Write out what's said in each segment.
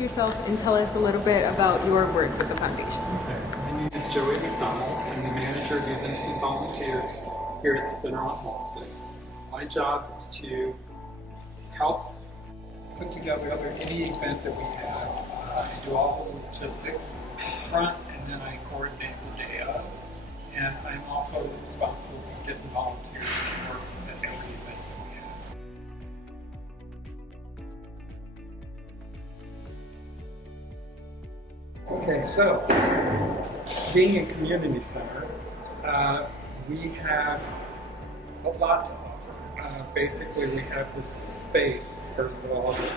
introduce yourself and tell us a little bit about your work with the foundation. Okay. My name is McDonald. I'm the manager of events and volunteers here at the Center on Halsted. My job is to help put together any event that we have. I do all the logistics up front, and then I coordinate the day of. And I'm also responsible for getting volunteers to work at every event that we have. Okay, so being a community center, we have a lot to offer. Basically, we have this space, first of all, that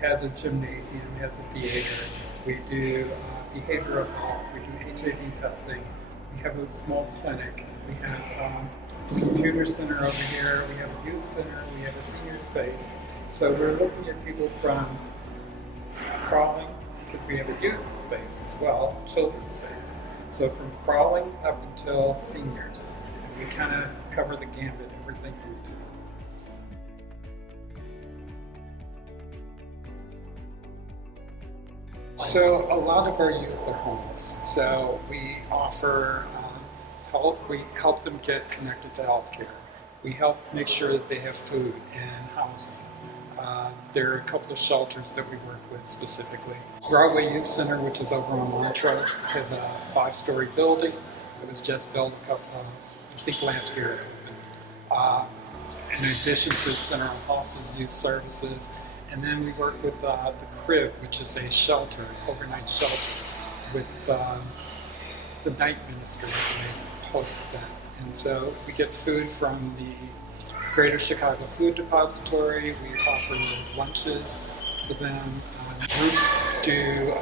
has a gymnasium, has a theater. We do behavioral health, we do HIV testing. We have a small clinic. We have a computer center over here. We have a youth center. We have a senior space. So we're looking at people from crawling, because we have a youth space as well, children's space. So from crawling up until seniors. And we kind of cover the gambit, everything from between. So a lot of our youth are homeless. So we offer health. We help them get connected to healthcare. We help make sure that they have food and housing. There are a couple of shelters that we work with specifically. Broadway Youth Center, which is over on Montrose, has a 5-story building. It was just built I think last year. In addition to Center on Halsted's youth services. And then we work with the Crib, which is a shelter, overnight shelter, with the night ministry that hosts that. And so we get food from the Greater Chicago Food Depository. We offer lunches for them. Groups do,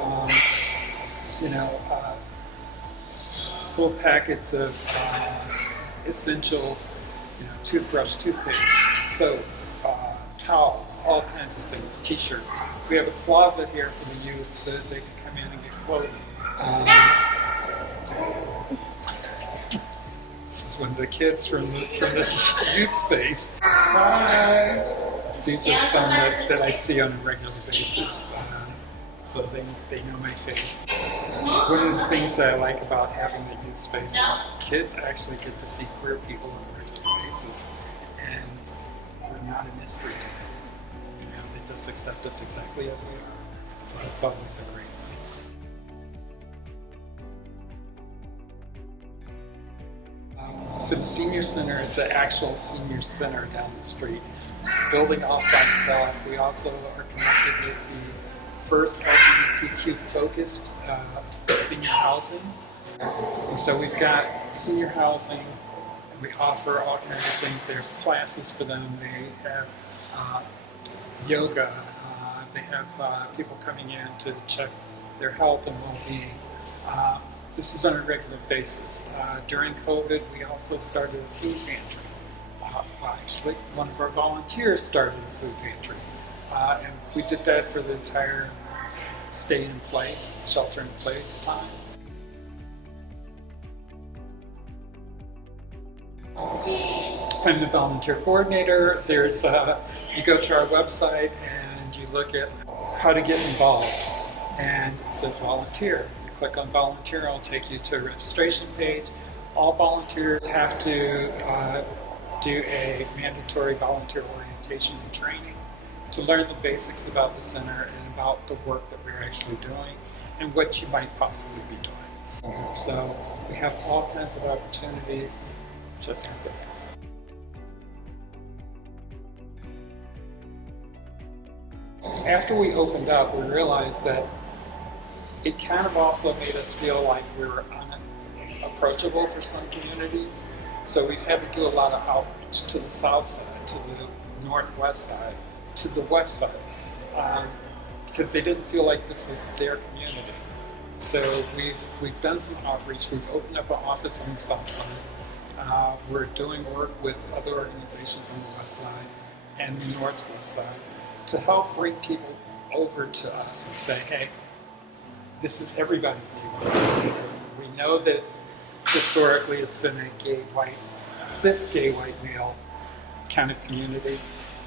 little packets of essentials, toothbrush, toothpaste, soap, towels, all kinds of things, t-shirts. We have a closet here for the youth so that they can come in and get clothing. This is one of the kids from the youth space. Hi! These are some that I see on a regular basis, so they know my face. One of the things that I like about having the youth space is kids actually get to see queer people on a regular basis, and we're not a mystery to them. They just accept us exactly as we are. So that's always a great thing. For the senior center, it's an actual senior center down the street. Building off by itself, we also are connected with the first LGBTQ-focused senior housing. And so we've got senior housing, and we offer all kinds of things. There's classes for them. They have yoga. They have people coming in to check their health and well-being. This is on a regular basis. During COVID, we also started a food pantry. Actually, one of our volunteers started a food pantry. And we did that for the entire stay-in-place, shelter-in-place time. I'm the volunteer coordinator. There's you go to our website and you look at how to get involved, and it says volunteer. You click on volunteer, it'll take you to a registration page. All volunteers have to do a mandatory volunteer orientation and training to learn the basics about the center and about the work that we're actually doing and what you might possibly be doing. So we have all kinds of opportunities. Just have to ask. After we opened up, we realized that it kind of also made us feel like we were unapproachable for some communities. So we've had to do a lot of outreach to the south side, to the northwest side, to the west side, because they didn't feel like this was their community. So we've done some outreach. We've opened up an office on the south side. We're doing work with other organizations on the west side and the northwest side to help bring people over to us and say, hey, this is everybody's neighborhood. We know that historically it's been a cis gay white male kind of community,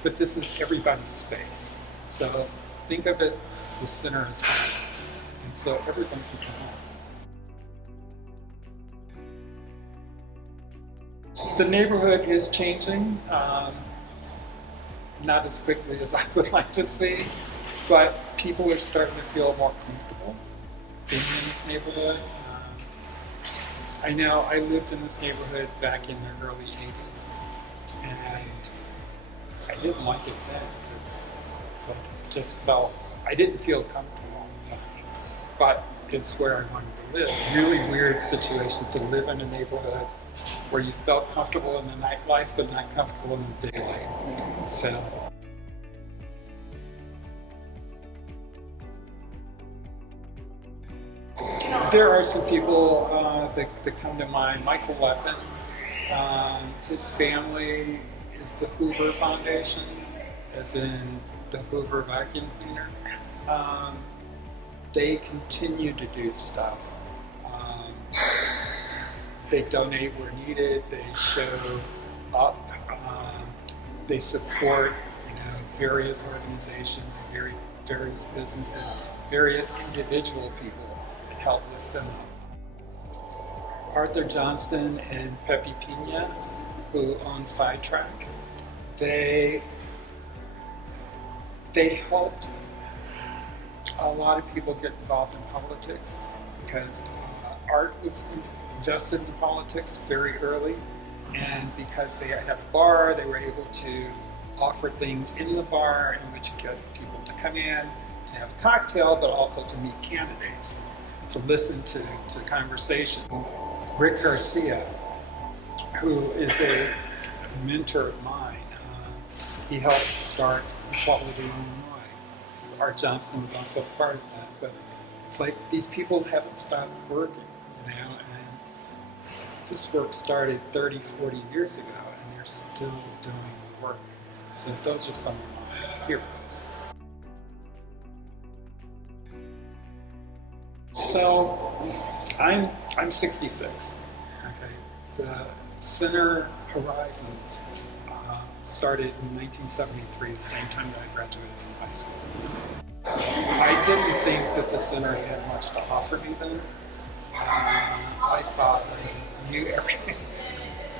but this is everybody's space. So think of it, the center is home, and so everyone can come home. The neighborhood is changing, not as quickly as I would like to see, but people are starting to feel more comfortable being in this neighborhood. I know I lived in this neighborhood back in the early 80s, and I didn't like it then because it's like it just felt, I didn't feel comfortable all the time, but it's where I wanted to live. Really weird situation to live in a neighborhood where you felt comfortable in the nightlife but not comfortable in the daylight. So. There are some people that come to mind. Michael Leppin, his family is the Hoover Foundation, as in the Hoover vacuum cleaner. They continue to do stuff. They donate where needed. They show up. They support, various organizations, various businesses, various individual people. Help lift them up. Arthur Johnston and Pepe Pina, who own Sidetrack, they helped a lot of people get involved in politics because Art was invested in politics very early, and because they had a bar, they were able to offer things in the bar in which get people to come in, to have a cocktail, but also to meet candidates, to listen to conversation. Rick Garcia, who is a mentor of mine, he helped start Equality in Illinois. Art Johnston was also part of that, but it's like these people haven't stopped working, and this work started 30, 40 years ago, and they're still doing the work. So those are some of my heroes. So I'm 66. Okay, the Center Horizons started in 1973, the same time that I graduated from high school. I didn't think that the center had much to offer me then. I thought I knew everything.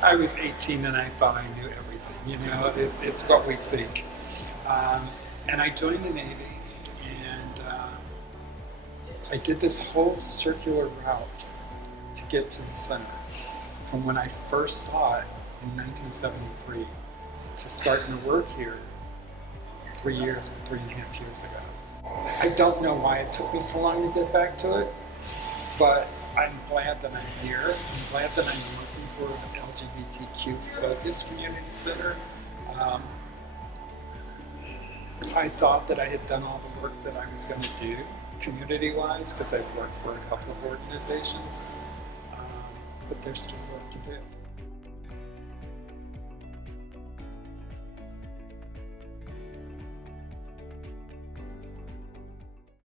I was 18 and I thought I knew everything. It's what we think. And I joined the Navy. I did this whole circular route to get to the center, from when I first saw it in 1973 to starting to work here 3.5 years ago. I don't know why it took me so long to get back to it, but I'm glad that I'm here. I'm glad that I'm working for an LGBTQ-focused community center. I thought that I had done all the work that I was going to do community-wise, because I've worked for a couple of organizations, but there's still work to do.